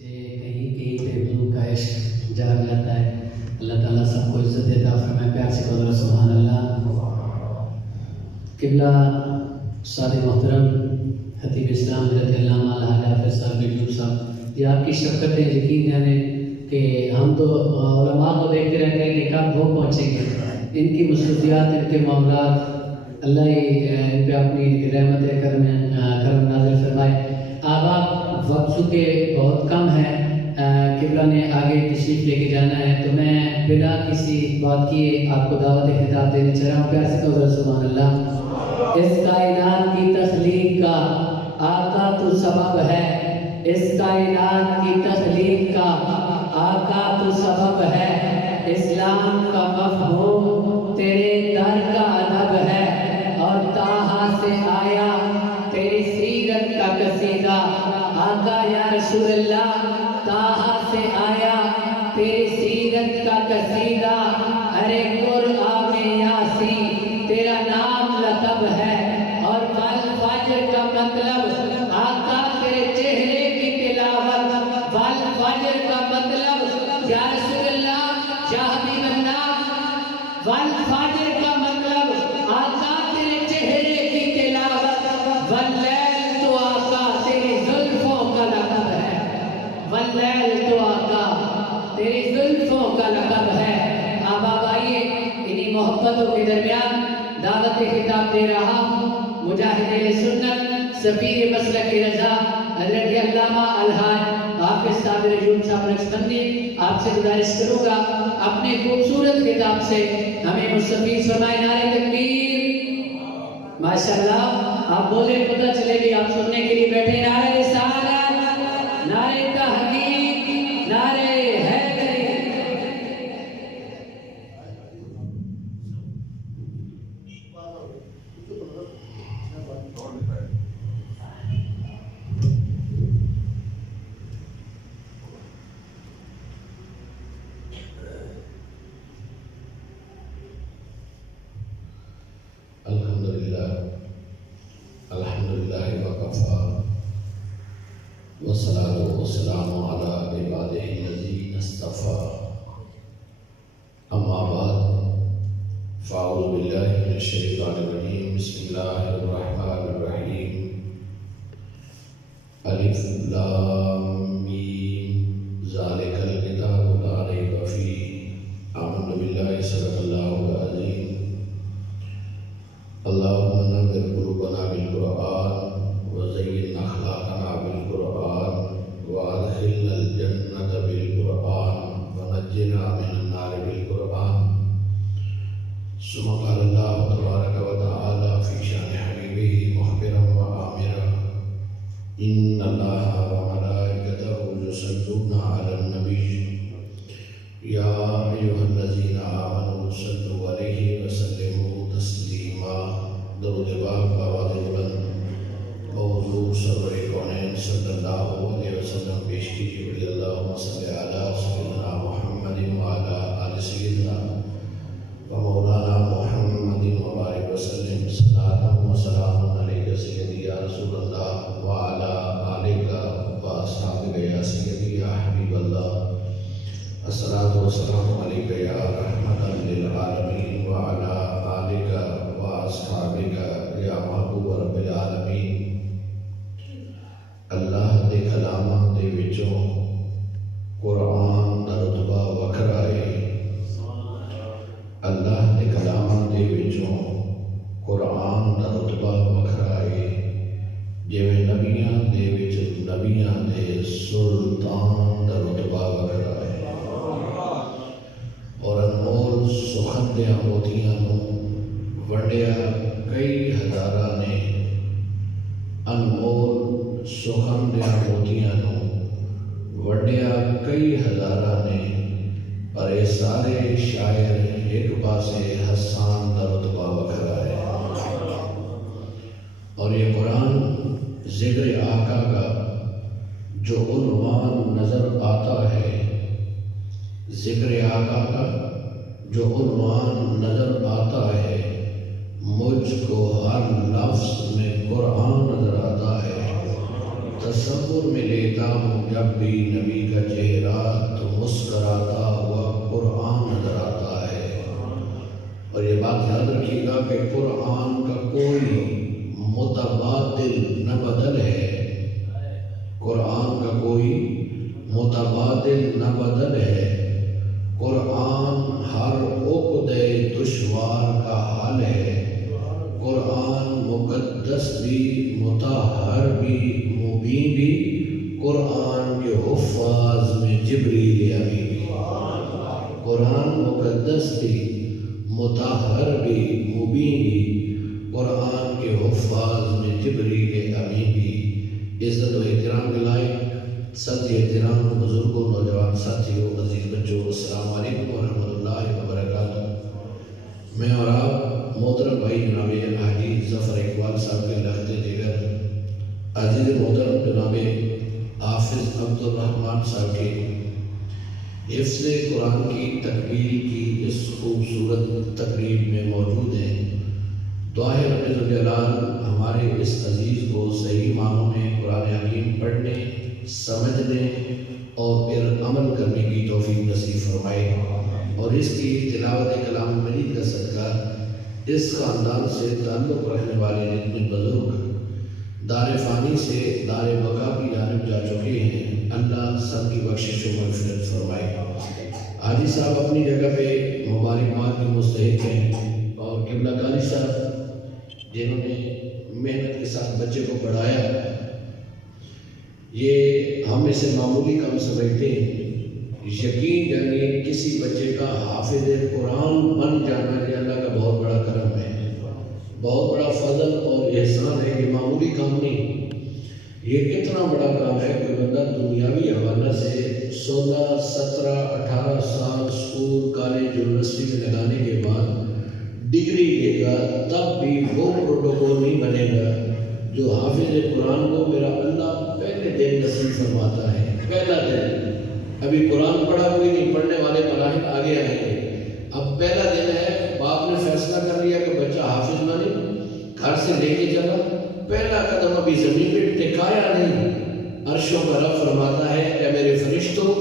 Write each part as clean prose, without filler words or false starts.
کہیں کہیں پہ حضور کا عشق جاگ جاتا ہے. اللہ تعالیٰ سب کو عزت دیتا فرمائے. پیار سے کہو سبحان اللہ. قبلہ سادہ محترم خطیب اسلام حضرت علامہ الحاج حافظ صاحب بجور صاحب، یہ آپ کی شفقتیں یقین جانے کہ ہم تو علماء کو دیکھتے رہتے ہیں کہ کب وہ پہنچیں گے. ان کی مصروفیات، ان کے معاملات، اللہ ان پہ اپنی رحمت کرم نازل فرمائے. آپ وقت چونکہ بہت کم ہے، قبلہ نے آگے تشریف لے کے جانا ہے، تو میں بلا کسی بات کیے آپ کو دعوت خطاب دینے چاہ رہا ہوں. پیار سے کہو سبحان اللہ. اس کائنات کی تخلیق کا آقا تو سبب ہے، اس کائنات کی تخلیق کا آقا تو سبب ہے. اسلام کا مفہوم تیرے در کا ادب ہے، اور طٰہٰ سے آیا تیری سیرت کا قصیدہ. آقا یا رسول اللہ، طٰہٰ سے آیا تیری سیرت کا قصیدہ. ارے قرآن یاسین تیرا نام لقب ہے، اور والفجر کا مطلب آقا تیرے چہرے کی تلاوت. والفجر کا مطلب یا رسول اللہ، یا حبیب اللہ، والفجر کا مطلب آقا تیرے چہرے کی تلاوت. واللیل تو آقا تیری زلفوں کا لقب ہے، واللیل تو آقا تیری زلفوں کا لقب ہے. اب آئیے انہی محبتوں کے درمیان دعوت خطاب دے رہا ہوں مجاہد سنت سفیر مسلک رضا حضرت علامہ الحاج حافظ صاحب رجون صاحب نقشبندی. آپ سے گزارش کروں گا اپنے خوبصورت خطاب سے ہمیں مستفیض فرمائے. نعرہ تکبیر. ماشاءاللہ آپ بولے پتہ چلے گی آپ سننے کے لیے بیٹھے. نعرہ رسالت، نعرہ تحقیق، نعرہ حیدری. الحمدللہ وکفا والصلاة والسلام علی عبادہ الذین اصطفیٰ. اما بعد فاعوذ باللہ من الشیطان الرجیم. بسم اللہ الرحمن الرحیم. الف لام میم ذالک الکتاب لا ریب فیہ. آمنت باللہ صدق اللہ العظیم. اللہم نور قلوبنا بالقرآن وزین اخلاقنا بالقرآن وادخلنا الجنة بالقرآن ونجنا من النار بالقرآن. ثم قال اللہ تبارک و تعالی فی شان حبیبہ مخبرا وآمرا ان اللہ وملائکتہ یصلون علی النبی یا ایھا الذین آمنوا صلوا علیہ وسلموا تسلیما. درود پاک بآواز بلند حضور سرور کونین صلی اللہ علیہ وسلم پیش کیجیے. بڑی اللہم صلی علی سیدنا محمد وعلی آل سیدنا ومولانا محمد وبارک وسلم. صلاۃ و سلام علیک سیدی یا رسول اللہ وعلی آلک واصحابک یا سیدی یا حبیب اللہ. الصلاۃ والسلام علیک یا رحمۃ للعالمین وعلی آلک واصحابک یا محبوب رب العالمین. اللہ دے کلاماں دے وچوں قرآن دا رتبہ وکھرا ہے. اللہ دے کلاماں دے وچوں قرآن دا رتبہ وکھرا ہے. جویں نبیاں دے وچ نبیاں دے سلطان دا رتبہ وکھرا ہے. اور انمول سخن دیاں موتیاں نوں ونڈیا کئی ہزاراں نے. انمول سخن دیاں موتیاں نوں ونڈیا کئی ہزاراں نے. پر اے سارے شاعر ایک پاسے حسان دا رتبہ وکھرا ہے. اور یہ قرآن ذکر آقا کا جو عنوان نظر آتا ہے، ذکر آقا کا جو عنوان نظر آتا ہے، مجھ کو ہر لفظ میں قرآن نظر آتا ہے. تصور میں لیتا ہوں جب بھی نبی کا چہرہ تو مسکراتا ہوا قرآن نظر آتا ہے۔ اور یہ بات یاد رکھیے گا کہ قرآن کا کوئی متبادل نہ بدل ہے، قرآن کا کوئی متبادل نہ بدل ہے۔ قرآن ہر عقدے دشوار کا حل ہے۔ قرآن مقدس بھی، مطہر بھی، مبین بھی، قرآن کے حفاظ میں جبریل امین بھی۔ قرآن مقدس بھی، مطہر بھی، مبین بھی، قرآن کے حفاظ میں جبریل امین بھی۔ عزت و احترام کے لائق سب احترام بزرگوں، نوجوان ساتھیوں، عزیز بچوں، السلام علیکم ورحمۃ اللہ وبرکاتہ۔ میں اور آپ محترم بھائی جناب حاجی ظفر اقبال صاحب کے لخت جگر، عزیز محترم جناب حافظ عبد الرحمن صاحب کے حفظ قرآن کی تکمیل کی اس خوبصورت تقریب میں موجود ہیں۔ دعا ہے رب ذوالجلال ہمارے اس عزیز کو صحیح معنوں میں قرآن حکیم پڑھنے، سمجھنے اور پھر عمل کرنے کی توفیق نصیب فرمائے، اور اس کی تلاوت کلام مجید کا صدقہ اس خاندان سے تعلق رکھنے والے جتنے بزرگ دار فانی سے دار بقا کی جانب جا چکے ہیں، اللہ سب کی بخشش و مغفرت فرمائے۔ حاجی صاحب اپنی جگہ پہ مبارکباد کے مستحق ہیں، اور قبلہ قاری صاحب جنہوں نے محنت کے ساتھ بچے کو پڑھایا، یہ ہم اسے معمولی کام سمجھتے ہیں۔ یقین جانیے کسی بچے کا حافظ قرآن بن جانا یہ اللہ کا بہت بڑا کرم ہے، بہت بڑا فضل اور احسان ہے، یہ معمولی کام نہیں۔ یہ اتنا بڑا کام ہے کہ بندہ دنیاوی حوالہ سے 16، 17، 18 سال اسکول، کالج، یونیورسٹی میں لگانے کے بعد ڈگری لے گا، تب بھی وہ پروٹوکول نہیں بنے گا جو حافظ قرآن کو میرا اللہ پہلے دن نصیب فرماتا ہے۔ پہلا دن، ابھی قرآن پڑھا کوئی نہیں، پڑھنے والے مراحل آگے آئیں گے۔ اب پہلا دن ہے، باپ نے فیصلہ کر لیا کہ بچہ حافظ نہ نہیں، گھر سے لے کے چلا، پہلا قدم ابھی زمین پہ ٹکایا نہیں، عرشوں کا رب فرماتا ہے کہ میرے فرشتوں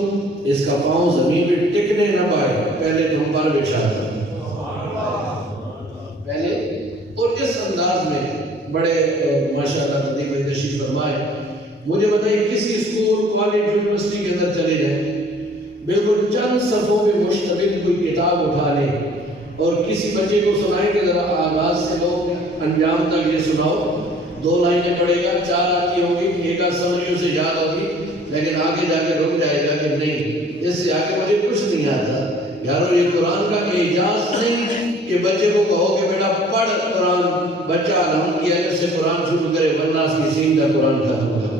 اس کا پاؤں زمین پہ ٹکنے نہ پائے، پہلے تم پر بچھا دو پہلے۔ اور اس انداز میں بڑے ماشاءاللہ تدبیر تشریف فرمائے۔ مجھے بتائیے کسی اسکول، کالج، یونیورسٹی کے اندر چلے جائیں، بالکل چند صفحوں میں مشتمل کوئی کتاب اٹھا لیں اور کسی بچے کو سنائیں کہ ذرا آغاز سے لو انجام تک یہ سناؤ، 2 لائنیں پڑھے گا، 4 آتی ہوں گی، ایک آدھ سمریوں سے یاد ہوگی، لیکن آگے جا کے رک جائے گا کہ نہیں، اس سے آگے مجھے کچھ نہیں آتا۔ یارو یہ قرآن کا اعجاز نہیں کہ بچے کو کہو کہ بیٹا پڑھ قرآن، بچہ الحمد کیا سے قرآن شروع کرے، ورنہ اس کی سین کا قرآن ختم کر۔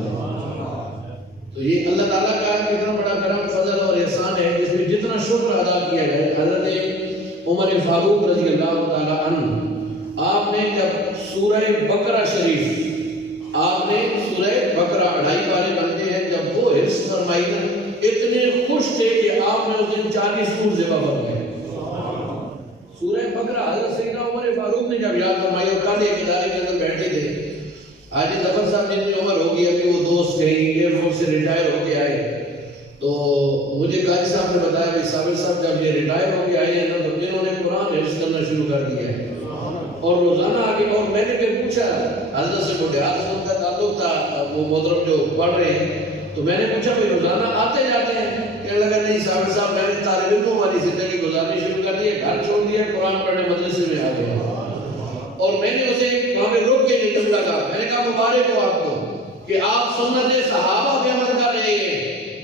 تو یہ اللہ تعالیٰ کا اتنا بڑا کرم، فضل اور احسان ہے، جس میں جتنا شکر ادا کیا جائے۔ حضرت عمر فاروق رضی اللہ تعالیٰ عنہ، آپ نے جب سورہ بقرہ شریف، آپ نے سورہ بقرہ 2.5 پارے بنتے ہیں، جب وہ حفظ فرمائی نا، اتنے خوش تھے کہ آپ نے اس دن 40 سور ذبح فرمائے۔ سورہ بقرہ حضرت سیدنا عمر فاروق نے جب یاد فرمائی، اور کل ایک ادارے کے اندر بیٹھے تھے، حاجی ظفر صاحب جتنی عمر ہوگی، ابھی وہ دوست کہیں ایئر فورس سے ریٹائر ہو کے آئے، تو مجھے قاری صاحب نے بتایا کہ صابر صاحب جب یہ ریٹائر ہو کے آئے ہیں نا، تو انہوں نے قرآن حفظ کرنا شروع کر دیا ہے، اور روزانہ آگے۔ اور میں نے پھر پوچھا، حضرت سے بڑھیال سے ان کا تعلق تھا، وہ محترم جو پڑھ رہے ہیں، تو میں نے پوچھا بھائی روزانہ آتے جاتے ہیں؟ کہنے لگا نہیں صابر صاحب، میں نے طالب علموں والی زندگی گزارنی شروع کر دی ہے، گھر چھوڑ دیا، قرآن پڑھنے مدرسے میں آ گیا۔ اور میں نے اسے وہاں پہ روک کے یہ جملہ کہا، میں نے کہا مبارک ہو آپ کو کہ آپ سنت صحابہ پہ عمل کر رہے ہیں۔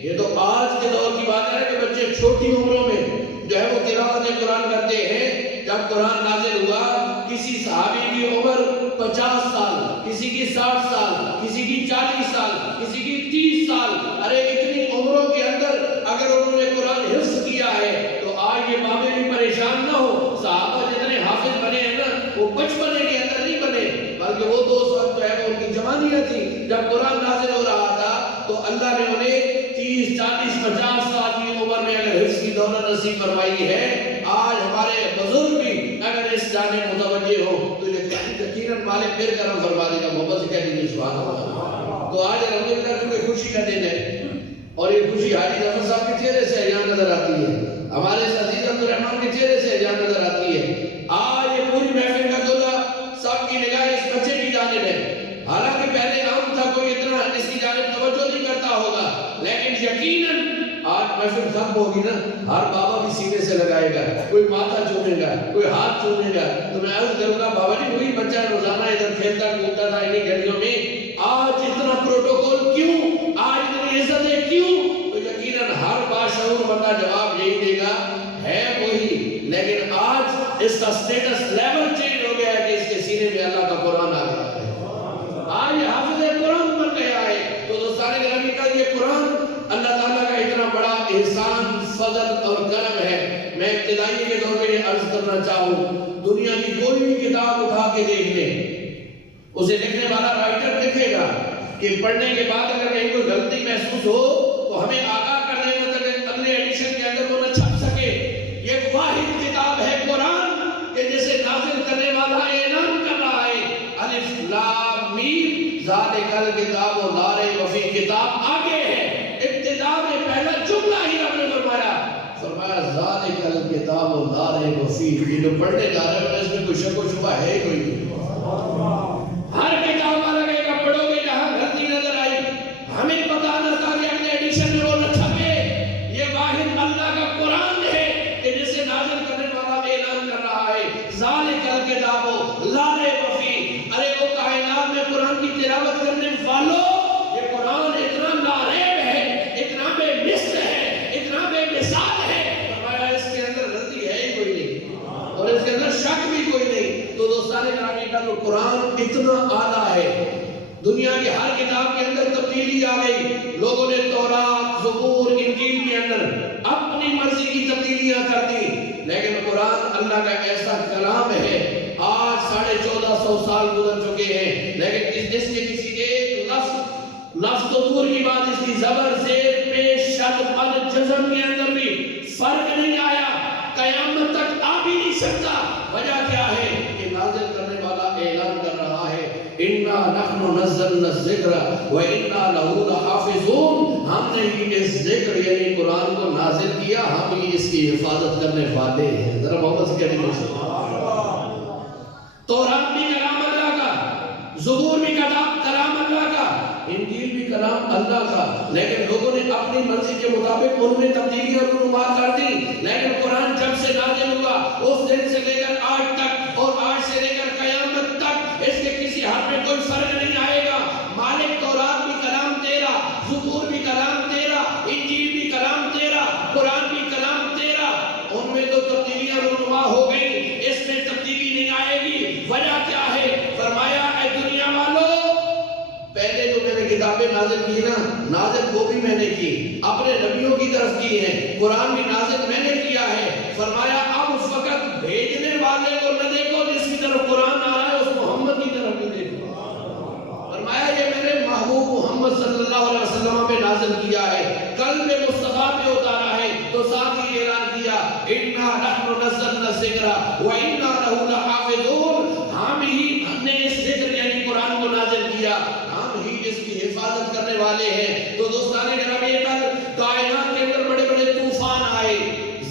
یہ تو آج کے دور کی بات ہے کہ بچے چھوٹی عمروں میں جو ہے وہ تلاوت قرآن کرتے ہیں۔ جب قرآن نازل ہوا، کسی صحابی کی عمر 50 سال، کسی کی 60 سال، کسی کی 40 سال، کسی کی 30 سال۔ ارے اتنی عمروں کے اندر اگر انہوں نے قرآن حفظ کیا ہے تو آج یہ ماں بھی پریشان نہ ہو۔ صحابہ جتنے حافظ بنے ہیں نا، وہ بچپنے کے اندر نہیں بنے، بلکہ وہ دوست وقت جو ہے وہ ان کی جوانیاں تھی۔ جب قرآن نازل ہو رہا تھا تو اللہ نے انہیں 30، 40، 50 سال کی عمر میں اگر حفظ کی دولت نصیب فرمائی ہے، آج ہمارے بزرگ بھی اگر اس جانب متوجہ ہو تو یہ یقیناً مالک پھر کرم فرما دے گا۔ محبت سے کہہ دیجیے سبحان اللہ۔ تو آج الحمدللہ کیونکہ خوشی کا دن ہے اور یہ خوشی حاجی ظفر صاحب کے چہرے سے یہاں نظر آتی ہے، ہمارے عزیز عبد الرحمان کے چہرے سے یہاں نظر آتی ہے۔ آج یہ پوری محفل کا دولہ سب کی نگاہ اس بچے کی جانب ہے، حالانکہ پہلے عام تھا کوئی اتنا اس کی جانب توجہ نہیں کرتا ہوگا، لیکن یقیناً آج محفل ختم ہوگی نا، ہر بابا بھی سینے سے لگائے گا، کوئی ماتھا چومے گا، کوئی ہاتھ چومے گا۔ تو میں عرض کروں گا بابا جی وہی بچہ روزانہ ادھر کھیلتا کودتا تھا انہی گلیوں میں، آج اتنا پروٹوکول کیوں، آج اتنی عزتیں کیوں؟ تو یقیناً ہر باشعور بندہ جواب یہی دے گا ہے وہی، لیکن آج اس کا سٹیٹس لیول چینج ہو گیا ہے کہ اس کے سینے میں اللہ کا قرآن آ گیا ہے، آج یہ حافظ قرآن بن گیا ہے۔ تو دوستان گرامی کا یہ قرآن اللہ تعالیٰ کا اتنا بڑا احسان، فضل اور کرم ہے۔ میں ابتدائی کے دور میں یہ عرض کرنا چاہوں، دنیا کی کوئی بھی کتاب اٹھا کے دیکھ لیں، اسے لکھنے والا رائٹر لکھے گا کہ پڑھنے کے بعد اگر کہیں کوئی غلطی محسوس ہو تو ہمیں آگاہ کر دیں مطلب اگلے ایڈیشن کے اندر وہ نہ چھپ سکے۔ یہ واحد کتاب ہے قرآن کہ جسے نازل کرنے والا اعلان کر رہا ہے الف لام میم ذالک الکتاب لا ریب فیہ، کتاب آگے ہے، ابتدا میں پہلا جملہ ہی رب نے فرمایا ذالک الکتاب لا ریب فیہ، یہ جو پڑھنے جا رہے ہیں اس میں کوئی شک و شبہ ہے کوئی نہیں۔ ہر کتاب والا کہے گا پڑھو گے جہاں غلطی نظر آئی، ہمیں پتہ نہ تھا کہ اگلے ایڈیشن میں وہ نہ چھپے۔ یہ واحد اللہ کا قرآن ہے کہ جسے نازل کرنے والا اعلان کر رہا ہے ذالک الکتاب لا ریب فیہ، ارے وہ کائنات میں قرآن کی تلاوت کرنے والوں، یہ قرآن اتنا لا ریب ہے، اتنا بے مثل ہے، اتنا بے مثال ہے، فرمایا اس کے اندر غلطی ہے ہی کوئی نہیں اور اس کے اندر شک بھی کوئی نہیں۔ تو دوستان گرامی کا جو قرآن اتنا اعلیٰ ہے، دنیا کی ہر کتاب کے اندر تبدیلی آ گئی، لوگوں نے تورات، زبور، انجیل کے اندر اپنی مرضی کی تبدیلیاں کر دی، لیکن قرآن اللہ کا ایسا کلام ہے، آج 1450 سال گزر چکے ہیں، لیکن اس کے کسی ایک لفظ تو دور کی بات، اس کی زبر، زیر، پیش، شد، مد، جزم کے اندر بھی فرق نہیں آیا، قیامت تک آ بھی نہیں سکتا۔ وجہ کیا ہے کہ نازل کرنے والا اعلان کر رہا ہے اِنَّا نَحْنُ نَزَّلْنَا الذِّكْرَ وَإِنَّا لَهُ لَحَافِظُونَ، ہم نے ہی اس ذکر یعنی قرآن کو نازل کیا، ہم ہی اس کی حفاظت کرنے والے ہیں۔ ذرا محبت سے کہنے کو تورات بھی کلام اللہ کا، زبور بھی کلام اللہ کا، انجیل بھی کلام اللہ کا، لیکن لوگوں نے اپنی مرضی کے مطابق ان میں تبدیلیاں رونما کر دی۔ لیکن قرآن جب سے نازل ہوا اس دن سے لے کر آج تک اور آج سے لے کر قیامت تک اس کے کسی حرف میں کوئی فرق نہیں آئے گا۔ مالک تورات بھی کلام تیرا، زبور بھی کلام تیرا، انجیل بھی کلام تیرا، قرآن بھی کلام تیرا، ان میں تو تبدیلیاں رونما ہو گئی، اس میں تبدیلی نہیں آئے گی۔ وجہ کیا ہے؟ فرمایا اے دنیا والوں، پہلے جو میں نے کتابیں نازل کی نا، نازل وہ بھی میں نے کی، اپنے نبیوں کی طرف کی ہے، قرآن بھی نازل میں نے کیا ہے۔ فرمایا اب اس وقت بھیجنے والے کو نہ دیکھو جس کی طرف قرآن آ رہا ہے، اس محمد کی طرف بھی دیکھو۔ فرمایا یہ میں نے محبوب محمد صلی اللہ علیہ وسلم پہ نازل کیا ہے، قلب مصطفیٰ پہ اتارا ہے، تو ساتھ ہی اعلان کیا اِنَّا نَحْنُ نَزَّلْنَا الذِّكْرَ وَإِنَّا لَهُ لَحَافِظُونَ، ہم نے اس ذکر یعنی قرآن کو نازل کیا، ہم ہی اس کی حفاظت کرنے والے ہیں۔ تو دوستان گرامی کائنات کے اندر بڑے بڑے طوفان آئے،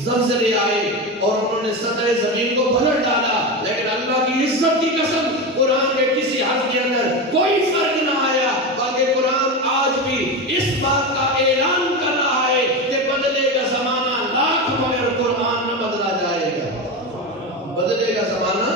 زلزلے آئے اور انہوں نے سطح زمین کو پلٹ ڈالا، لیکن اللہ کی عزت کی قسم قرآن کے کسی حرف کے اندر کوئی فرق نہ آیا، بلکہ قرآن آج بھی اس بات کا اعلان کر رہا ہے کہ بدلے گا زمانہ لاکھ مگر قرآن نہ بدلا جائے گا، بدلے گا زمانہ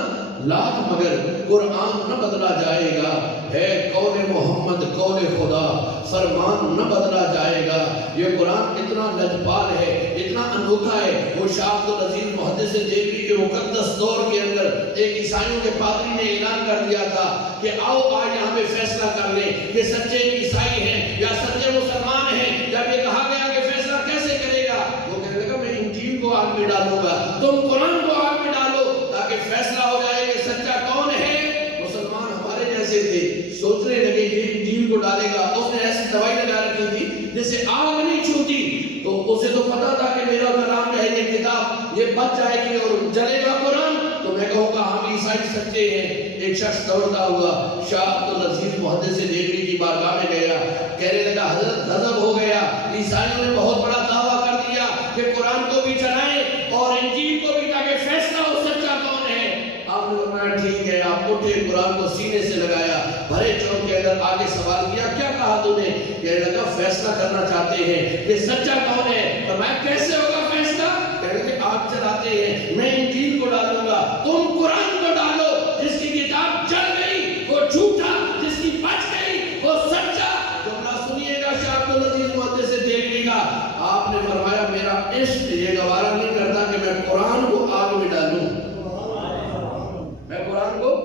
لاکھ مگر قرآن نہ بدلا جائے گا، ہے قول محمد قول خدا، فرمان نہ بدلا جائے گا۔ یہ قرآن اتنا لجپال ہے، اتنا انوکھا ہے۔ وہ شاہ عبدالعزیز محدث دہلوی کے مقدس دور کے اندر ایک عیسائیوں کے پادری نے اعلان کر دیا تھا کہ آؤ آج یہاں پہ فیصلہ کر لیں کہ سچے عیسائی ہیں یا سچے مسلمان ہیں۔ جب یہ کہا گیا کہ فیصلہ کیسے کرے گا، وہ کہنے لگا میں انجیل کو آگ میں ڈالوں گا، تم قرآن کو آگ میں ڈالو تاکہ فیصلہ ہو جائے کہ سچا کون ہے۔ مسلمان ہمارے جیسے تھے، سوچنے لگے کہ انجیل کو ڈالے گا، اس نے ایسی دوائی لگا رکھی تھی جسے آگ نہیں چھوتی، تو اسے تو پتا تھا کہ میرا کلام جو ہے یہ کتاب یہ بچ جائے گی اور جلے گا قرآن، تو میں کہوں گا ہم عیسائی سچے ہیں۔ ایک شخص دوڑتا ہوا شاہ عبدالعزیز محدث دہلوی کی بارگاہ میں گیا، کہنے لگا حضرت غضب ہو گیا، عیسائیوں نے بہت بڑا دعویٰ کر دیا کہ قرآن کو بھی چلائیں اور انجیل کو بھی، تاکہ فیصلہ ہو سچا کون ہے۔ آپ نے فرمایا ٹھیک ہے، آپ اٹھے، قرآن کو سینے سے لگایا، بھرے چوک کے اندر آگے سوال کیا، کیا کہا تو نے؟ کہنے لگا فیصلہ کرنا چاہتے ہیں کہ سچا کون ہے۔ فرمایا کیسے ہوگا فیصلہ؟ کہنے لگے آگ چلاتے ہیں، میں انجیل کو ڈالوں گا، تم قرآن کو ڈالو، جس کی کتاب چل گئی وہ جھوٹا، جس کی بچ گئی وہ سچا۔ جملہ سنیے گا شاہ عبدالعزیز محدث دہلوی کا، آپ نے فرمایا میرا عشق یہ گوارا نہیں کرتا کہ میں قرآن کو آگ میں ڈالوں، میں قرآن کو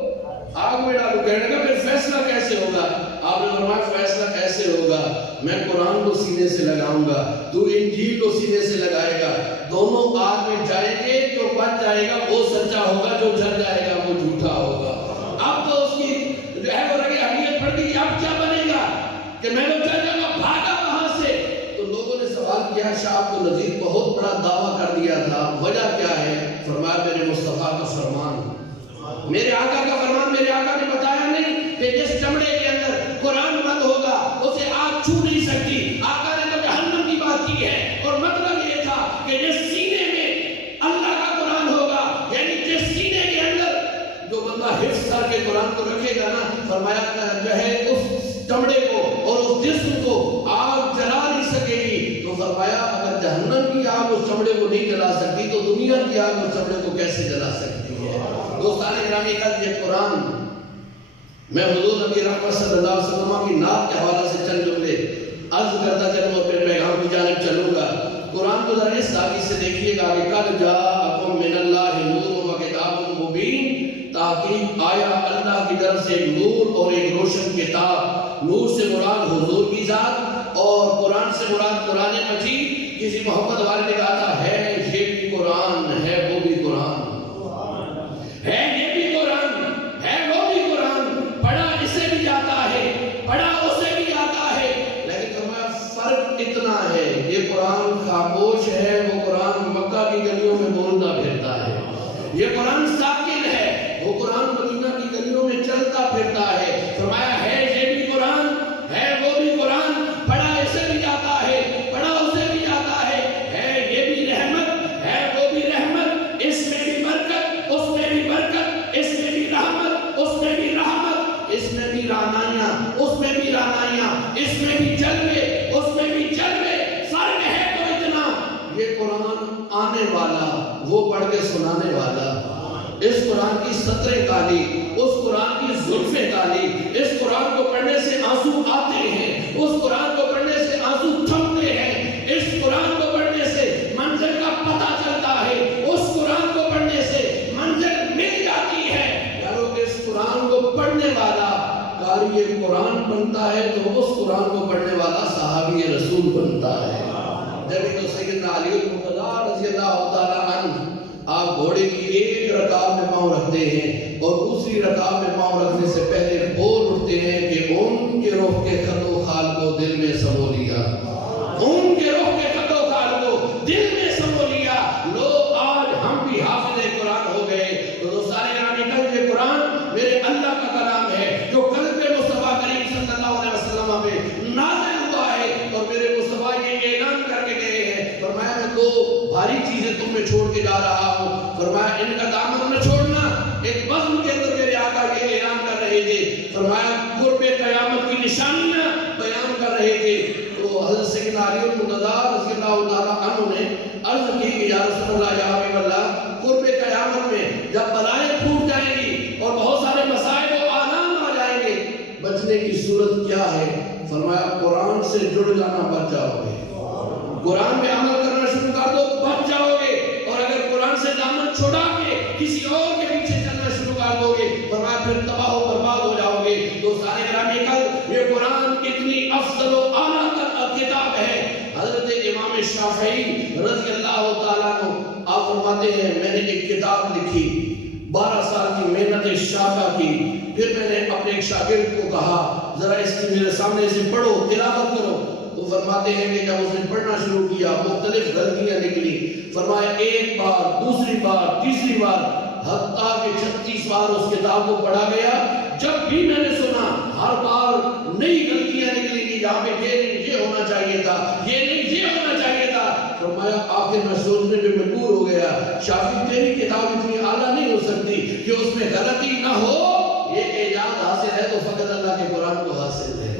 آگ میں ڈالوں۔ کہنے کا پھر فیصلہ کیسے ہوگا؟ آپ نے فرمایا فیصلہ ایسے ہوگا، میں قرآن کو سینے سے لگاؤں گا، تو انجیل کو سینے سے لگائے گا، دونوں آگ میں جائیں گے، جو بچ جائے گا وہ سچا ہوگا، جو جل جائے گا وہ جھوٹا ہوگا۔ اب تو اس کی جو ہے وہ رگی حقیقت پڑ گئی، اب کیا بنے گا کہ میں تو چل جاؤں گا، بھاگا وہاں سے۔ تو لوگوں نے سوال کیا شاہ عبدالعزیز بہت بڑا دعویٰ کر دیا تھا، وجہ کیا ہے؟ فرمایا میرے مصطفیٰ کا فرمان، میرے آقا کا فرمان، میرے آقا نے بتایا نہیں کہ جس چمڑے کے اندر قرآن بند ہوگا اسے آگ چھو نہیں سکتی۔ آقا نے تو جہنم کی بات کی ہے، اور مطلب یہ تھا کہ جس سینے میں اللہ کا قرآن ہوگا، یعنی جس سینے کے اندر جو بندہ حفظ کر کے قرآن کو رکھے گا نا، فرمایا جو ہے اس چمڑے کو اور اس جسم کو آگ جلا نہیں سکے گی۔ تو فرمایا اگر جہنم کی آگ اس چمڑے کو نہیں جلا سکتی تو دنیا کی آگ اس چمڑے کو کیسے جلا سکتی ہے؟ دوستان گرامی کا یہ قرآن، میں حضور نبی رحمت صلی اللہ علیہ وسلم کی نعت کے حوالے سے چند جملے عرض کرتا چلوں اور پھر پیغام کی جانب چلوں گا۔ قرآن کو ذرا اس تاکید سے دیکھیے گا کہ قد جاءکم من اللہ نور و کتاب مبین، تاکید آیا اللہ کی طرف سے ایک نور اور ایک روشن کتاب۔ نور سے مراد حضور کی ذات اور قرآن سے مراد قرآن مجید۔ کسی محبت والے نے کہا تھا ہے یہ بھی قرآن ہے وہ بھی قرآن ہے، یہ بھی قرآن ہے وہ بھی قرآن، پڑھا اسے بھی آتا ہے پڑھا اسے بھی آتا ہے، لیکن فرمایا فرق اتنا ہے یہ قرآن خاموش ہے، وہ قرآن مکہ کی گلیوں میں بولتا پھرتا ہے، یہ قرآن ساکن ہے، وہ قرآن مدینہ کی گلیوں میں چلتا پھرتا ہے۔ فرمایا ہے یہ بھی قرآن ہے وہ بھی قرآن، پڑھا اسے بھی آتا ہے پڑھا اسے بھی آتا ہے یہ بھی رحمت ہے وہ بھی رحمت، اس میں بھی برکت اس میں بھی برکت، اس میں بھی رحمت اس میں بھی رحمت، اس میں بھی رعنائیاں اس میں بھی رعنائیاں، اس میں بھی جلوے اس میں بھی جلوے۔ فرق ہے تو اتنا، یہ قرآن آنے والا وہ پڑھ کے سنانے والا، اس قرآن کی سطریں کالی، اس قرآن کی زلفیں کالی، اس قرآن کو پڑھنے سے آنسو آتے ہیں، اس قرآن کو پڑھنے سے آنسو تھمتے ہیں، اس قرآن کو پڑھنے سے منزل کا پتہ چلتا ہے، اس قرآن کو پڑھنے سے منزل مل جاتی ہے۔ یارو اس قرآن کو پڑھنے والا قاری قرآن بنتا ہے تو اس قرآن کو پڑھنے والا صحابی رسول بنتا ہے۔ جب تو سیدنا علی المرتضیٰ رضی اللہ تعالیٰ عنہ آپ گھوڑے کی ایک رکاب میں پاؤں رکھتے ہیں اور دوسری رکاب میں پاؤں رکھنے سے پہلے بول اٹھتے ہیں کہ ان کے رخ کے خط و خال کو دل میں سمو لیا، ان کے رخ کے خط و خال کو دل میں سمو لیا، لو آج ہم بھی حافظ قرآن ہو گئے۔ تو دوستان گرامی کل یہ قرآن میرے اللہ کا کلام ہے جو قلب مصطفیٰ کریم صلی اللہ علیہ وسلم پہ نازل ہوا ہے، اور میرے مصطفیٰ یہ اعلان کر کے گئے ہیں، فرمایا میں دو بھاری چیزیں تم میں چھوڑ کے جا رہا ہوں، فرمایا ان کا دامن نہ چھوڑنا۔ ایک بزم کے اندر میرے آقا یہ اعلان کر رہے تھے، فرمایا قرب قیامت کی نشانیاں بیان کر رہے تھے۔ تو حضرت سیدنا علی المرتضیٰ رضی اللہ تعالیٰ عنہ نے عرض کی کہ یا رسول اللہ یا حبیب اللہ، قرب قیامت میں جب بلائیں پھوٹ جائیں گی اور بہت سارے مسائل و آلام آ جائیں گے، بچنے کی صورت کیا ہے؟ فرمایا قرآن سے جڑ جانا بچ جاؤ گے، قرآن میں عمل کرنا شروع کر دو بچ جاؤ گے، اور اگر قرآن سے دامن چھوڑا کے کسی اور کے پیچھے چلنا شروع کر دو گے، فرمایا پھر تباہ و برباد ہو جاؤ گے۔ دوستان گرامی کل یہ قرآن اتنی افضل و اعلیٰ کتاب ہے۔ حضرت امام شافعی رضی اللہ تعالیٰ عنہ آپ فرماتے ہیں میں نے ایک کتاب لکھی، 12 سال کی محنت شاقہ کی، پھر میں نے اپنے ایک شاگرد کو کہا ذرا اس کی میرے سامنے سے پڑھو تلاوت کرو۔ وہ فرماتے ہیں کہ جب اس نے پڑھنا شروع کیا مختلف غلطیاں نکلی، فرمایا ایک بار دوسری بار تیسری بار حتیٰ کہ 36 بار اس کتاب کو پڑھا گیا. جب بھی میں نے سنا ہر بار نئی غلطیاں نکلی کہ یہاں پہ یہ ہونا چاہیے تھا, یہ نہیں یہ ہونا چاہیے تھا. فرمایا آخر میں سوچنے پہ مجبور ہو گیا, شافی تیری کتاب اتنی اعلیٰ نہیں ہو سکتی کہ اس میں غلطی نہ ہو. یہ اعجاز حاصل ہے تو فقط اللہ کے قرآن کو حاصل ہے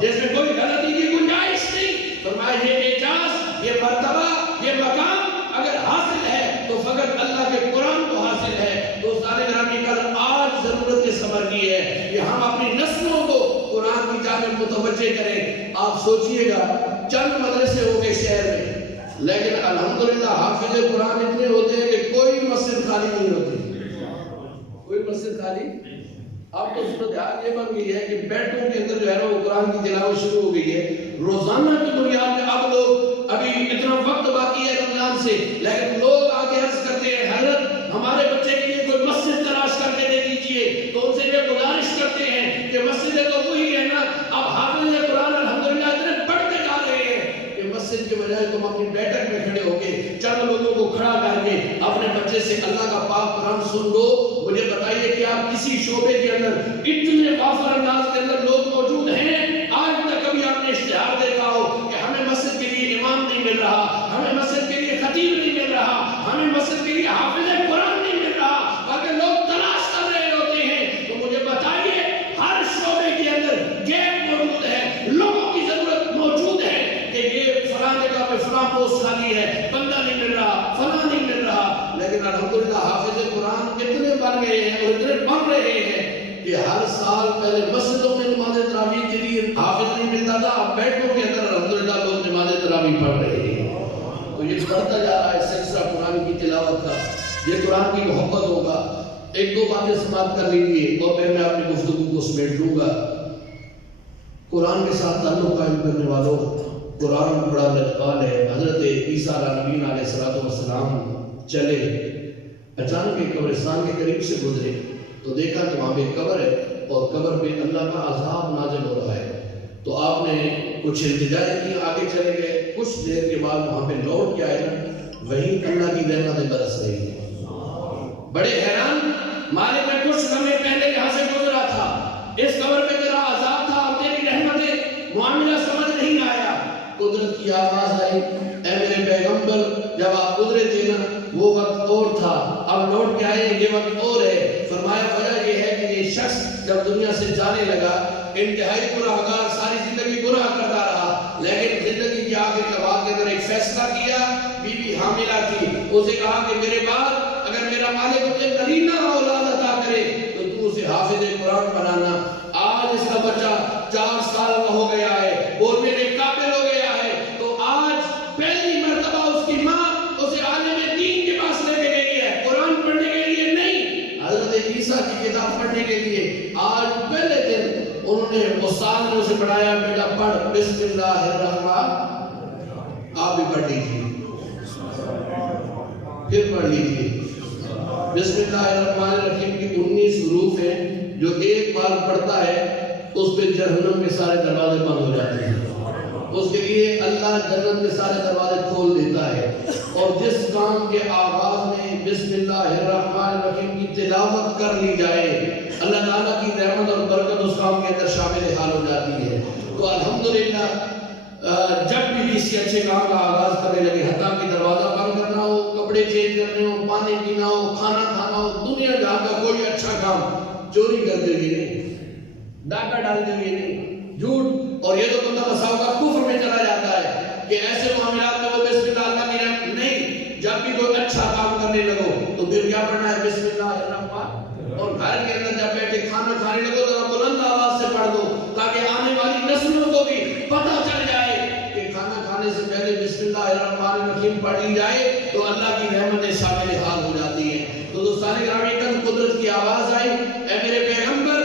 جس میں کوئی غلطی کی گنجائش نہیں. فرمایا یہ اعجاز, یہ مرتبہ, یہ مقام اگر حاصل ہے تو فقط اللہ کے قرآن کو حاصل ہے. دوستان گرامی, کل آج ضرورت یہ سمجھ کی ہے کہ ہم اپنی نسلوں کو قرآن کی جانب متوجہ کریں. آپ سوچئے گا چند مدرسے ہو گئے شہر میں, لیکن الحمدللہ حافظ قرآن اتنے ہوتے ہیں کہ کوئی مسجد خالی نہیں ہوتی, کوئی مسجد خالی. اب تو صورتحال یہ بن گئی ہے کہ بیٹوں کے اندر جو ہے نا وہ قرآن کی تلاوت شروع ہو گئی ہے روزانہ کی بنیاد پہ. اب لوگ ابھی اتنا وقت باقی ہے رمضان سے, لیکن لوگ آگے عرض کرتے ہیں حضرت ہمارے بچے کے لیے کوئی مسجد تلاش کر کے دے دیجئے. تو ان سے یہ گزارش کرتے ہیں کہ مسجدیں تو وہی ہے نا. اب حافظ قرآن الحمدللہ اتنے بڑھتے جا رہے ہیں کہ مسجد کے بجائے تم اپنی بیٹھک میں کھڑے ہو کے چند لوگوں کو کھڑا کر کے اپنے بچے سے اللہ کا پاک قرآن سن لو. مجھے بتائیے کہ آپ کسی شعبے کے اندر اتنے وافر انداز کے اندر لوگ موجود ہیں, آج تک کبھی آپ نے اشتہار دیکھا ہو کہ ہمیں مسجد کے لیے امام نہیں مل رہا, ہمیں مسجد کے لیے خطیب نہیں مل رہا, ہمیں مسجد کے لیے حافظ قرآن نہیں مل رہا, بلکہ لوگ تلاش کر رہے ہوتے ہیں. تو مجھے بتائیے ہر شعبے کے اندر گیپ موجود ہے, لوگوں کی ضرورت موجود ہے کہ یہ فلاں جگہ پہ فلاں پوسٹ خالی ہے, بندہ نہیں مل رہا, فلاں نہیں مل رہا. لیکن الحمدللہ حافظ قرآن کتنے بن گئے ہیں اور اتنے بن رہے ہیں کہ ہر سال پہلے مسجدوں میں نماز تراویح کے لیے حافظ نہیں ملتا تھا, اب بیٹھوں کے اندر الحمدللہ لوگ نماز تراویح پڑھ رہے ہیں. تو یہ بڑھتا جا رہا ہے سلسلہ قرآن کی تلاوت کا. یہ قرآن کی محبت ہوگا. ایک دو باتیں سماعت کر لیجیے اور پھر میں اپنی گفتگو کو سمیٹ لوں گا. قرآن کے ساتھ تعلق قائم کرنے والوں, قرآن بڑا لطفال ہے. حضرت عیسیٰ علیہ السلام چلے, اچانک ایک قبرستان کے قریب سے گزرے تو دیکھا کہ وہاں پہ ایک قبر ہے اور قبر پہ اللہ کا عذاب نازل ہو رہا ہے. تو آپ نے کچھ التجائیں کی, آگے چلے گئے. کچھ دیر کے بعد وہاں پہ لوٹ کے آئے, وہیں اللہ کی رحمتیں برس رہی ہیں. بڑے حیران, مالک میں کچھ لمحے پہلے یہاں سے گزرا تھا, اس قبر پہ تیرا عذاب تھا اور تیری رحمتیں, معاملہ سمجھ نہیں آیا. قدرت کی آواز آئی, اے میرے پیغمبر جب آپ گزرے تھے نا وہ وقت اور تھا, اب لوٹ کے آئے یہ وقت اور ہے. فرمایا وجہ یہ ہے کہ یہ شخص جب دنیا سے جانے لگا انتہائی گناہگار, ساری زندگی گناہ کرتا رہا, لیکن زندگی کی آخری لمحات کے اندر ایک فیصلہ کیا. بیوی حاملہ تھی, اسے کہا کہ میرے بعد اگر میرا مالک مجھے نرینہ اولاد عطا کرے تو تو اسے حافظ قرآن بنانا. آج اس کا بچہ 4 سال کا ہو گیا ہے اور میرے قابل ہو گیا ہے. تو آج پہلی مرتبہ اس کی ماں اسے عالم دین کے پاس لے کے گئی ہے, قرآن پڑھنے کے لیے نہیں, حضرت عیسیٰ کی کتاب پڑھنے کے لیے. آج پہلے دن انہوں نے استاد نے اسے پڑھایا, بیٹا پڑھ بسم اللہ الرحمن, آپ بھی پڑھ لیجیے, پھر پڑھ لیجیے. بسم اللہ الرحمن الرحیم کی 19 حروف ہیں جو ایک بار پڑھتا ہے اس پہ جہنم کے سارے دروازے بند ہو جاتے ہیں. اس کے لیے اللہ جنت کے سارے دروازے کھول دیتا ہے. اور جس کام کے آغاز میں بسم اللہ الرحمن الرحیم کی تلاوت کر لی جائے, اللہ تعالیٰ کی رحمت اور برکت اس کام کے اندر شامل حال ہو جاتی ہے. تو الحمدللہ جب بھی کسی اچھے کام کا آغاز کرنے لگے, حتیٰ کہ دروازہ بند کرنا ہو, کپڑے چینج کرنے ہو, پانی پینا ہو, کھانا کھانا ہو, دنیا جہاں کا کوئی اچھا کام چوری کرتے ہوئے نہیں, ڈاکہ ڈالتے ہوئے نہیں, جھوٹ. اور یہ تو بندہ بساؤ کا کفر میں چلا جاتا ہے کہ ایسے معاملات میں وہ بسم اللہ کا نہیں. جب بھی کوئی اچھا کام کرنے لگو تو پھر کیا پڑھنا ہے, بسم اللہ الرحمن. اور گھر کے اندر جب بیٹھے کھانا کھانے لگو ذرا بلند آواز سے پڑھ دو تاکہ آنے والی نسلوں کو بھی پتہ چل جائے کہ کھانا کھانے سے پہلے بسم اللہ الرحمن الرحیم پڑھ لی جائے تو اللہ کی رحمتیں شامل حال ہو جاتی ہیں. تو دوستان گرامی, کل قدرت کی آواز آئی, اے میرے پیغمبر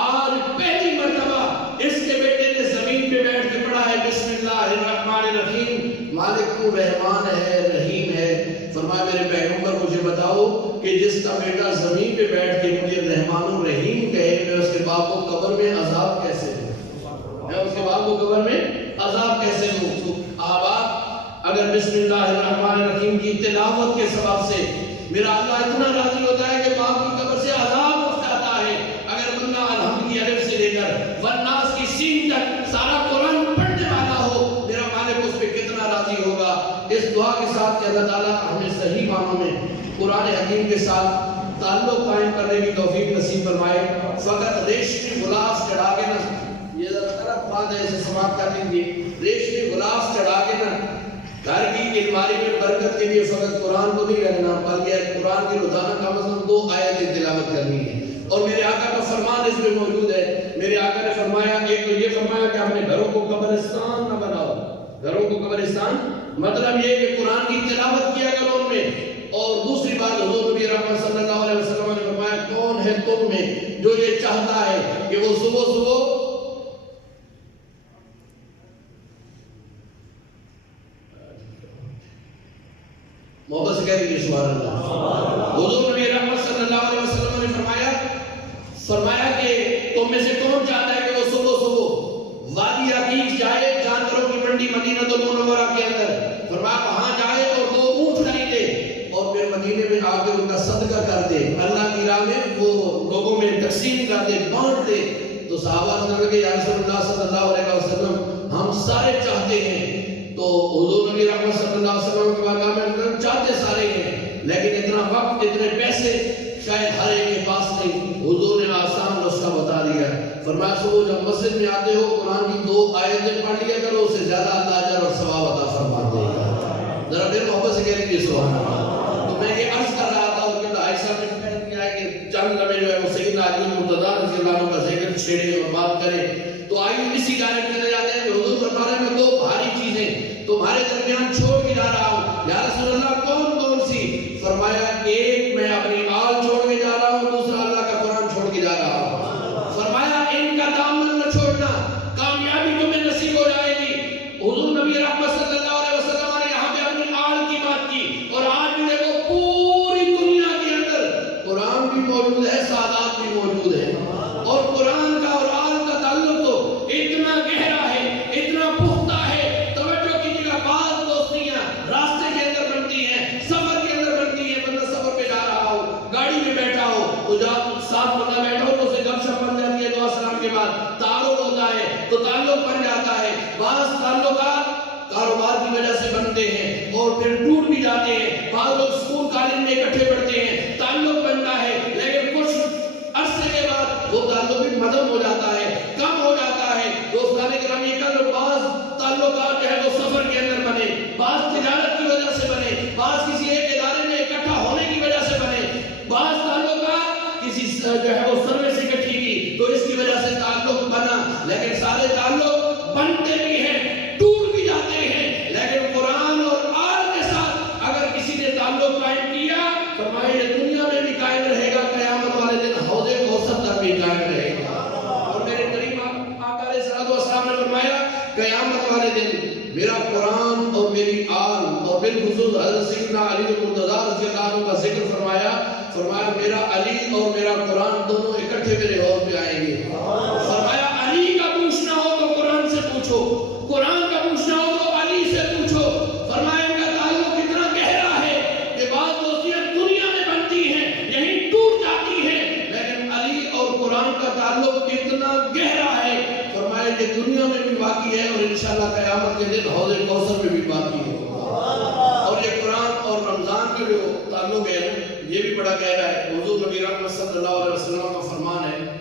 آج پہلی مرتبہ اس کے بیٹے نے زمین پہ بیٹھ کے پڑھا ہے بسم اللہ الرحمن الرحیم. مالک تو رحمان ہے, رحیم ہے. فرمایا میرے پیغمبر مجھے بتاؤ کہ جس کا بیٹا زمین پہ بیٹھ کے مجھے رحمان و رحیم کہے, میں اس کے باپ کو قبر میں عذاب کیسے دوں, میں اس کے باپ کو قبر میں عذاب کیسے دوں. آپ اگر بسم اللہ الرحمن الرحیم کی تلاوت کے سبب سے میرا اللہ اتنا راضی ہوتا ہے دعا کے ساتھ کہ اللہ تعالیٰ ہمیں صحیح معنوں میں قرآن حکیم کے ساتھ تعلق قائم کرنے کی توفیق نصیب فرمائے. فقط ریشمی غلاف چڑھا کے نہ، یہ طرف بات ہے، اسے سماعت کر لیجیے. ریشمی غلاف چڑھا کے نہ گھر کی الماری میں برکت کے لیے فقط قرآن کو نہیں رکھنا، بلکہ قرآن کی روزانہ کم از کم 2 آیتیں تلاوت کرنی ہے. اور میرے آقا کا فرمان اس میں موجود ہے. میرے آقا نے فرمایا، ایک تو یہ فرمایا کہ اپنے گھروں کو قبرستان نہ بناؤ. گھروں کو قبرستان مطلب یہ کہ قرآن کی تلاوت کیا کرو ان میں. اور دوسری بات حضور نبی رحمت صلی اللہ علیہ وسلم نے فرمایا، کون ہے تم میں جو یہ چاہتا ہے کہ وہ صبح صبح محبت سے کہہ دیجیے سبحان اللہ. حضور نبی رحمت صلی اللہ علیہ وسلم نے فرمایا کہ تم میں سے کون چاہتا ہے کہ وہ صبح صبح وادی عقیق جائے، جانوروں کی منڈی مدینہ المنورہ کے اندر، فرمایا وہاں جائے اور 2 اونٹ خریدے اور پھر مدینے میں آ کے ان کا صدقہ کر دے، اللہ کی راہ میں وہ لوگوں میں تقسیم کر دے، بانٹ دے. تو صحابہ نے کہا کہ یا رسول اللہ صلی اللہ علیہ وسلم ہم سارے چاہتے ہیں. تو حضور نبی رحمت صلی اللہ علیہ وسلم کے بارے میں چاہتے سارے ہیں، لیکن اتنا وقت، اتنے پیسے شاید ہر ایک کے پاس نہیں. حضور نے آسان نسخہ بتا دیا. فرمایا صبح جب مسجد میں آتے ہو قرآن کی 2 آیتیں پڑھ لیا کرو، اس سے زیادہ اللہ اجر اور ثواب عطا فرما دے گا. ذرا پھر محبت سے کہہ لیجیے سبحان اللہ. تو میں یہ عرض کر رہا تھا کہ عائشہ نے کہہ دیا ہے کہ چند لمحے جو ہے وہ سیدنا علی مرتضیٰ رضی اللہ عنہ کا ذکر چھیڑے اور بات کریں. تو آئیے اسی ڈائریکٹ میں جاتے ہیں کہ حضور فرمانے میں 2 بھاری چیزیں تمہارے درمیان چھوڑ کے جا رہا ہوں. یا رسول اللہ کون کون سی؟ فرمایا ایک میں اپنی آل چھوڑ کے جا رہا ہوں، دوسرا اللہ کا قرآن چھوڑ کے جا رہا ہوں. فرمایا ان کا دامن نہ چھوڑنا، کامیابی تمہیں نصیب ہو جائے گی. حضور نبی رحمت صلی اللہ علیہ وسلم نے یہاں پہ اپنی آل کی بات کی. اور آج بھی دیکھو پوری دنیا کے اندر قرآن بھی موجود ہے، سعادات بھی موجود ہے. اور قرآن کا اور آل کا تعلق تو اتنا گہرا ہے، اتنا پختہ ہے. توجہ کیجیے گا، بعض دوستیاں راستے کے اندر بنتی ہیں، سفر کے اندر بنتی ہیں. بندہ سفر پہ جا رہا ہو، گاڑی میں بیٹھا ہو تو جب ساتھ بندہ بیٹھا ہو تو اسے گپ شپ بن جاتی ہے، دعا سلام کے بعد تعارف ہوتا ہے تو تعلق بن جاتا ہے. بعض تعلقات کاروبار کی وجہ سے بنتے ہیں اور پھر ٹوٹ بھی جاتے ہیں. بعض لوگ اسکول کالج میں اکٹھے پڑھتے ہیں، تعلق بنتا ہے، لیکن کچھ عرصے کے بعد وہ تعلق بھی ختم ہو جاتا ہے، کم ہو جاتا ہے. دوستان کرام یہ کر بعض تعلقات جو ہے وہ سفر کے اندر بنے، بعض تجارت کی وجہ سے بنے، بعض کسی ایک ادارے میں اکٹھا ہونے کی وجہ سے بنے، بعض تعلقات کسی جو ہے وہ سروس اکٹھی کی تو اس کی وجہ سے تعلق بنا. لیکن سارے تعلق بنتے بھی ہیں، ٹوٹ بھی جاتے ہیں. لیکن قرآن اور آل کے ساتھ اگر کسی نے تعلق قائم کیا، فرمایا یہ دنیا میں بھی قائم رہے گا، قیامت والے دن حوض کوثر تک بھی قائم رہے گا. اور میرے کریم آقا علیہ السلام نے فرمایا قیامت والے دن میرا قرآن اور میری آل اور بالخصوص حضرت سیدنا علی مرتضیٰ رضی اللہ عنہ کا ذکر فرمایا میرا علی اور میرا قرآن دونوں اکٹھے میرے حوض پہ آئیں گے. فرمایا علی کا پوچھنا ہو تو قرآن سے پوچھو، قرآن کا پوچھنا ہو تو علی سے پوچھو. فرمایا ان کا تعلق کتنا گہرا ہے کہ بعض دوستیاں دنیا میں بنتی ہیں، یہیں ٹوٹ جاتی ہیں، لیکن علی اور قرآن کا تعلق اتنا گہرا ہے. فرمایا یہ دنیا میں بھی باقی ہے اور انشاءاللہ قیامت کے دن حوض کوثر میں بھی باقی ہے. اور یہ قرآن اور رمضان کے جو تعلق ہے یہ بھی بڑا گہرا ہے. حضور نبی رحمت صلی اللہ علیہ وسلم کا فرمان ہے،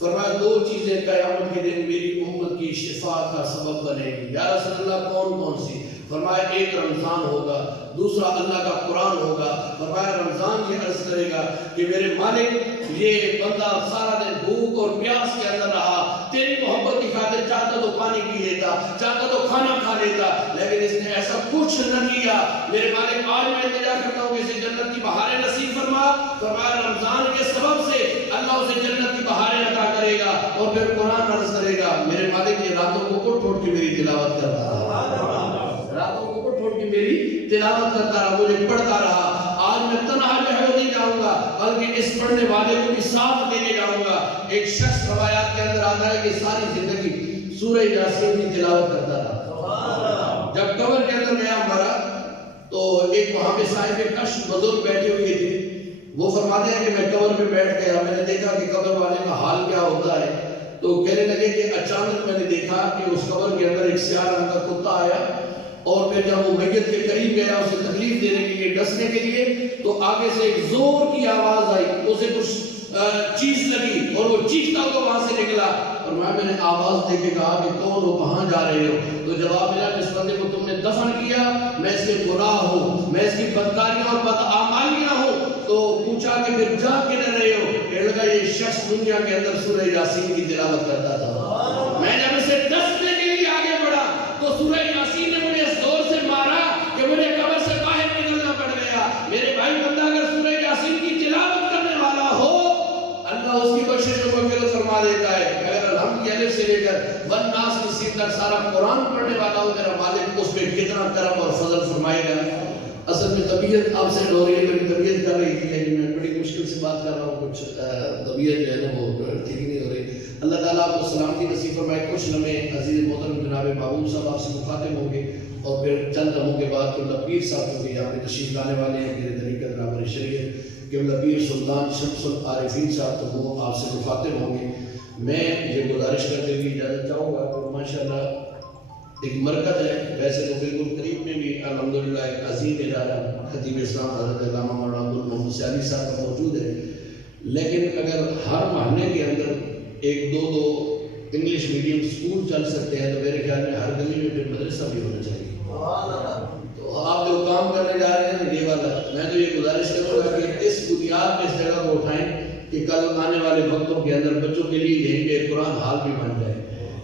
فرمایا 2 چیزیں قیامت کے دن میری امت کی شفا کا سبب بنے گی. یا رسول اللہ کون کون سی؟ فرمایا ایک رمضان ہوگا، دوسرا اللہ کا قرآن ہوگا. فرمایا رمضان یہ عرض کرے گا کہ میرے مالک یہ بندہ سارا دن بھوک اور پیاس کے اندر رہا، تیری محبت کی خاطر چاہتا تو پانی پی لیتا، چاہتا تو کھانا کھا لیتا، لیکن اس نے ایسا کچھ نہ کیا. میرے مالک آج میں انتظار کرتا ہوں کہ اسے جنت کی بہاریں نصیب فرما. فرمایا رمضان کے سبب سے اللہ اسے جنت کی بہاریں عطا کرے گا. اور پھر قرآن عرض کرے گا میرے مالک یہ راتوں کو اٹھ اٹھ کے میری تلاوت کر رہا، راتوں کو اٹھ اٹھ کے میری تلاوت کرتا رہا، مجھے پڑھتا رہا. آج میں تنہا جو ہے وہ نہیں جاؤں گا بلکہ اس پڑھنے والے کو بھی ساتھ لے کے جاؤں گا. ایک شخص روایات کے اندر آتا ہے کہ ساری زندگی سورہ یاسین کی تلاوت کرتا رہا. جب قبر کے اندر گیا ہمارا تو ایک وہاں پہ صاحب کشف بزرگ بیٹھے ہوئے تھے. وہ فرماتے ہیں کہ میں قبر پہ بیٹھ گیا، میں نے دیکھا کہ قبر والے کا حال کیا ہوتا ہے. تو کہنے لگے کہ اچانک میں نے دیکھا کہ اس قبر کے اندر ایک سیاہ رنگ کا کتا آیا اور پھر جب وہ میت کے قریب گیا اسے تکلیف دینے کے لیے ڈسنے کے لیے تو آگے سے ایک زور کی آواز آئی, اسے کچھ چیز لگی اور وہ چیختا ہوا وہاں سے نکلا. اور میں نے آواز دے کے کہا کہ کون ہو, کہاں جا رہے ہو؟ تو جواب ملا کہ اس بندے کو تم نے دفن کیا, میں اس کے گناہ ہوں, میں اس کی بدکاریاں اور بدعمالیاں ہوں. تو پوچھا کہ پھر جا کے نہ رہے ہو؟ کہنے لگا یہ شخص دنیا کے اندر سورہ یاسین کی تلاوت کرتا تھا. میں جب اسے ڈسنے کے لیے آگے بڑھا تو سورہ یاسین نے مجھے اس زور سے مارا کہ مجھے قبر سے باہر نکلنا پڑ گیا. میرے بھائی, بندہ اگر سورہ یاسین کی تلاوت کرنے والا ہو اللہ اس کی بخشش کو مغفرت فرما دیتا ہے. اگر الحمد کی الف سے لے کر والناس کی سین تک سارا قرآن پڑھنے والا ہو, میرا مالک اس پہ کتنا کرم اور فضل فرمائے گا. اصل میں طبیعت آپ سے ہو رہی ہے, میری طبیعت کر رہی تھی لیکن میں بڑی مشکل سے بات کر رہا ہوں, کچھ طبیعت جو ہے نا وہ ٹھیک نہیں ہو رہی. اللہ تعالیٰ آپ کو سلامتی نصیب فرمائے. کچھ لمحے عزیز محترم جناب محبوب صاحب آپ سے مخاطب ہوں گے اور پھر چند لمحوں کے بعد قبلہ پیر صاحب جو کہ یہاں پہ تشریف لانے والے ہیں, میرے طریقہ برابر شریعت قبلہ پیر سلطان شمس العارفین صاحب, تو وہ آپ سے مخاطب ہوں گے. میں یہ گزارش کرتے ہوئے اجازت چاہوں گا. تو ماشاءاللہ ایک مرکز ہے, ویسے تو بالکل قریب میں بھی الحمدللہ ایک عظیم ادارہ خطیب اسلام حضرت علامہ مولانا عبد المحمد سیالی صاحب کا موجود ہے, لیکن اگر ہر محلے کے اندر ایک دو انگلش میڈیم اسکول چل سکتے ہیں تو میرے خیال میں ہر گلی میں پھر مدرسہ بھی ہونا چاہیے. تو آپ جو کام کرنے جا رہے ہیں یہ والا, میں تو یہ گزارش کروں گا کہ اس بنیاد میں اس جگہ کو اٹھائیں کہ کل آنے والے وقتوں کے اندر بچوں کے لیے یہیں پہ قرآن حال بھی بن جائے.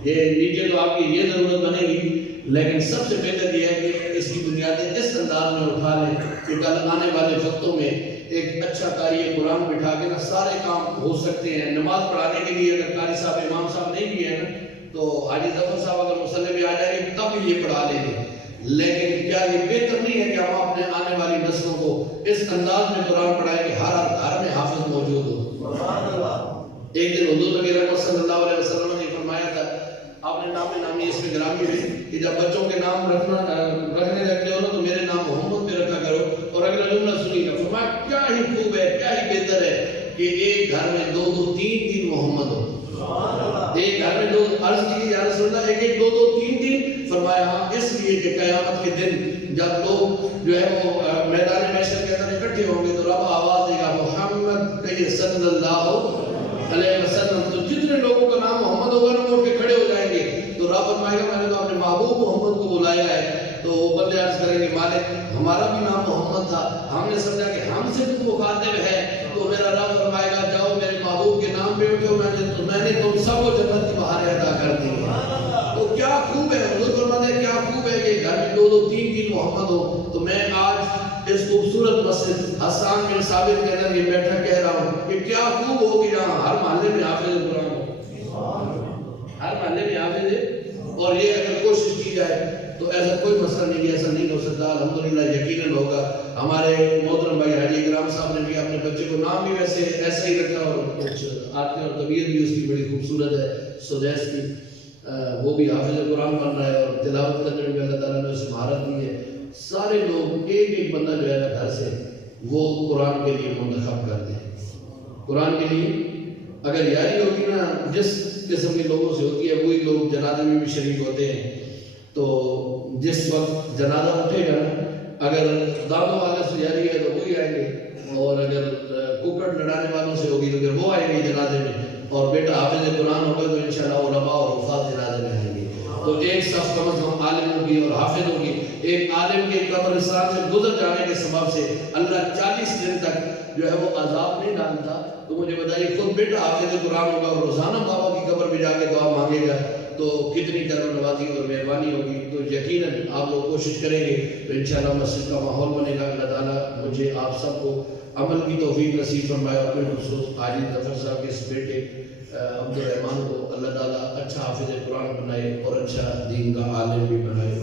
یہ نیچے تو آپ کی یہ ضرورت بنے گی, لیکن سب سے بہتر یہ ہے کہ اس کی بنیادیں اس انداز میں اٹھا لیں کہ کل آنے والے وقتوں میں ایک اچھا قاری قرآن بٹھا کے نا سارے کام ہو سکتے ہیں. نماز پڑھانے کے لیے اگر قاری صاحب امام صاحب نہیں بھی ہے نا تو حاجی ظفر صاحب اگر مصلی میں آ جائیں گے تب یہ پڑھا لیں گے. لیکن کیا یہ بہتر نہیں ہے کہ ہم اپنے آنے والی نسلوں کو اس انداز میں قرآن پڑھائیں کہ ہر گھر میں حافظ موجود ہو. ایک دن حضور نبی رحمت صلی اللہ علیہ وسلم نے فرمایا تھا, آپ نے نام نامی اس میں گرامی ہے کہ جب بچوں کے نام رکھنے لگتے ہو نا تو میرے نام محمد پہ رکھا کرو. اور اگلا جملہ سنی گا, فرمایا کیا ہی خوب ہے, کیا ہی بہتر ہے کہ ایک گھر میں دو دو تین تین محمد ہو. ایک گھر میں دو, عرض کی یا رسول اللہ ایک ایک دو دو تین تین, فرمایا ہاں اس لیے کہ قیامت کے دن جب لوگ جو ہے وہ میدان محشر کے اندر اکٹھے ہوں گے تو رب آواز دے گا محمد کہیے صلی اللہ علیہ وسلم, تو جتنے لوگوں کا نام محمد ہوگا نا وہ اٹھ کے کھڑے ہو جائیں گے. تو رب فرمائے گا میں نے تو اپنے محبوب محمد کو بلایا ہے. تو وہ بندے عرض کریں گے مالک ہمارا بھی نام محمد تھا, ہم نے سمجھا کہ ہم سے تو مخاطب ہے. تو میرا رب فرمائے گا جاؤ میرے محبوب کے نام پہ اٹھو, میں نے تم سب کو جنت کی بہاریں عطا کر دی. تو کیا خوب ہے, حضور فرماتے ہیں کیا خوب ہے کہ گھر میں دو دو تین تین محمد ہو. تو میں آج اس خوبصورت مسجد حسان بن ثابت کے اندر یہ بیٹھا کہہ رہا ہوں کہ کیا خوب ہوگی جہاں ہر محلے میں حافظ قرآن ہو, ہر محلے میں حافظ ہے. اور یہ اگر کوشش کی جائے تو ایسا کوئی مسئلہ نہیں ہے, ایسا نہیں ہو سکتا. الحمدللہ یقیناً ہوگا. ہمارے محترم بھائی حاجی اکرام صاحب نے بھی اپنے بچے کو نام بھی ویسے ایسا ہی رکھا اور کچھ آتے اور طبیعت بھی اس کی بڑی خوبصورت ہے سدیس کی, وہ بھی حافظ قرآن بن رہا ہے اور تلاوت کرنے میں اللہ تعالیٰ نے اسے مہارت دی ہے. سارے لوگ ایک ایک بندہ جو ہے نا گھر سے وہ قرآن کے لیے منتخب کرتے ہیں. قرآن کے لیے اگر یاری ہوگی نا جس قسم کے لوگوں سے ہوتی ہے وہی لوگ جنازے میں بھی شریک ہوتے ہیں. تو جس وقت جنازہ اٹھے گا اگر دانتوں والے سے یاری ہے تو وہی آئیں گے, اور اگر ککڑ لڑانے والوں سے ہوگی تو پھر وہ آئیں گے جنازے میں, اور بیٹا حافظ قرآن ہوگا تو انشاءاللہ علماء اور حفاظ جنازے میں آئیں گے. تو ایک صف کم از کم عالموں کی اور حافظوں کی, ایک عالم کے قبرستان سے گزر جانے کے سبب سے اللہ 40 دن تک جو ہے وہ عذاب نہیں ڈالتا. تو مجھے بتائیے خود بیٹا حافظ قرآن ہوگا اور روزانہ بابا کی قبر پہ جا کے دعا مانگے گا تو کتنی کرم نوازی اور مہربانی ہوگی. تو یقیناً آپ لوگ کوشش کریں گے تو انشاءاللہ مسجد کا ماحول بنے گا. اللہ تعالیٰ مجھے آپ سب کو عمل کی توفیق نصیب فرمائے. اور اپنے خصوص حاجی ظفر صاحب کے اس بیٹے عبدالرحمان کو اللہ تعالیٰ اچھا حافظ قرآن بنائے اور اچھا دین کا عالم بھی بنائے.